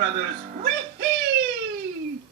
Brothers. Whee-hee!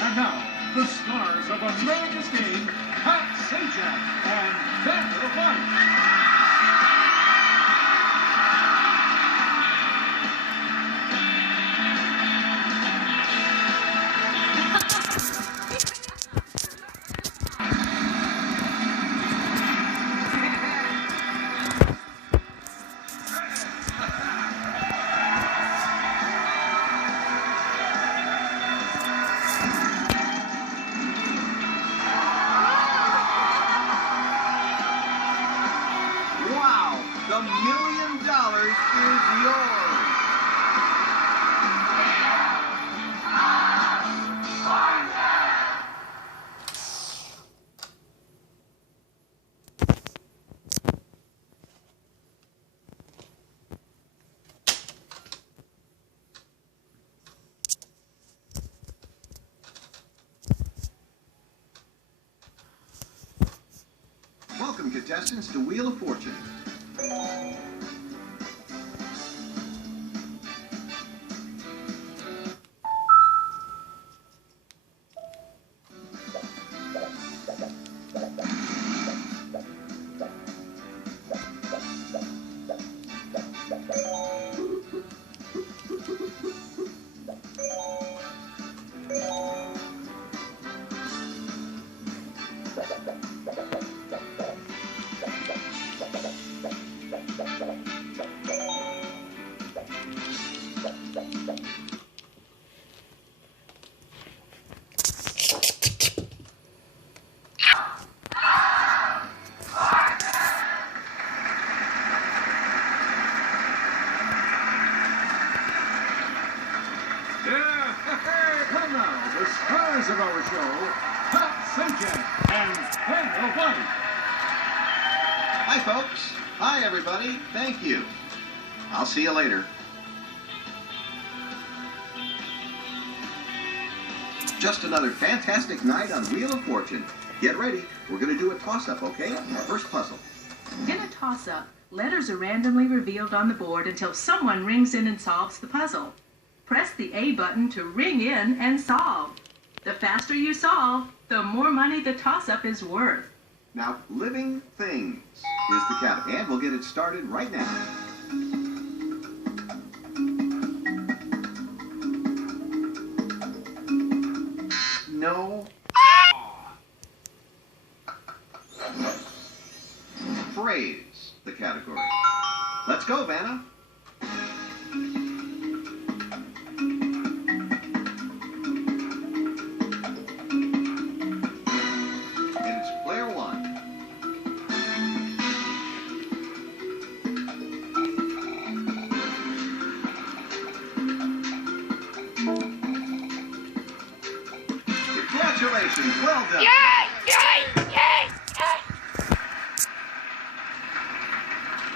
And now, the stars of America's game, Pat Sajak and Daniel White. Wow! The $1 million is yours! Welcome, contestants, to Wheel of Fortune. And now, the stars of our show, Pat Sajak and Daniel White. Hi, folks. Hi, everybody. Thank you. I'll see you later. Just another fantastic night on Wheel of Fortune. Get ready. We're going to do a toss-up, okay? Our first puzzle. In a toss-up, letters are randomly revealed on the board until someone rings in and solves the puzzle. Press the A button to ring in and solve. The faster you solve, the more money the toss-up is worth. Now, living things is the category, and we'll get it started right now. No. Phrase, the category. Let's go, Vanna. Congratulations. Well done.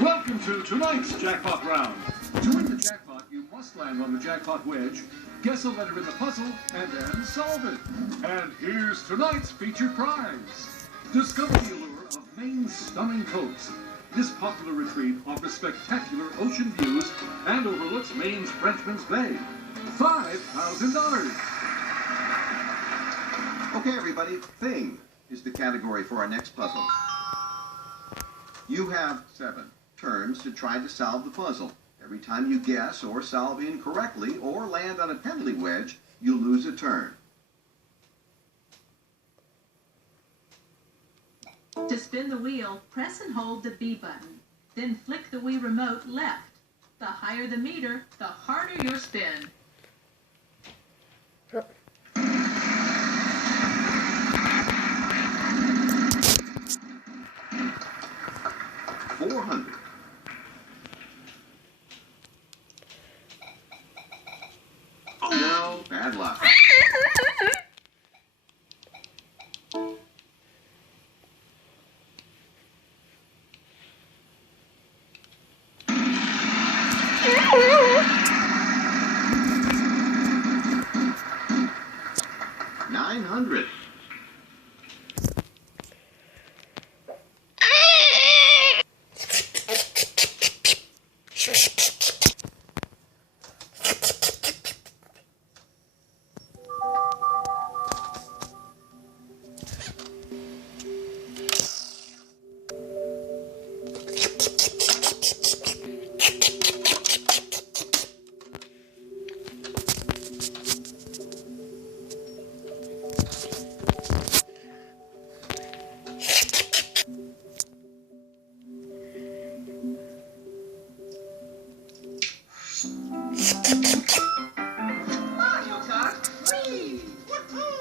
Welcome to tonight's jackpot round. To win the jackpot, you must land on the jackpot wedge, guess a letter in the puzzle, and then solve it. And here's tonight's featured prize. Discover the allure of Maine's stunning coast. This popular retreat offers spectacular ocean views and overlooks Maine's Frenchman's Bay. $5,000. Okay, everybody, thing is the category for our next puzzle. You have 7 turns to try to solve the puzzle. Every time you guess or solve incorrectly or land on a penalty wedge, you lose a turn. To spin the wheel, press and hold the B button. Then flick the Wii remote left. The higher the meter, the harder your spin. $400. Oh no, bad luck. $900. Mario Kart, whee! Woohoo!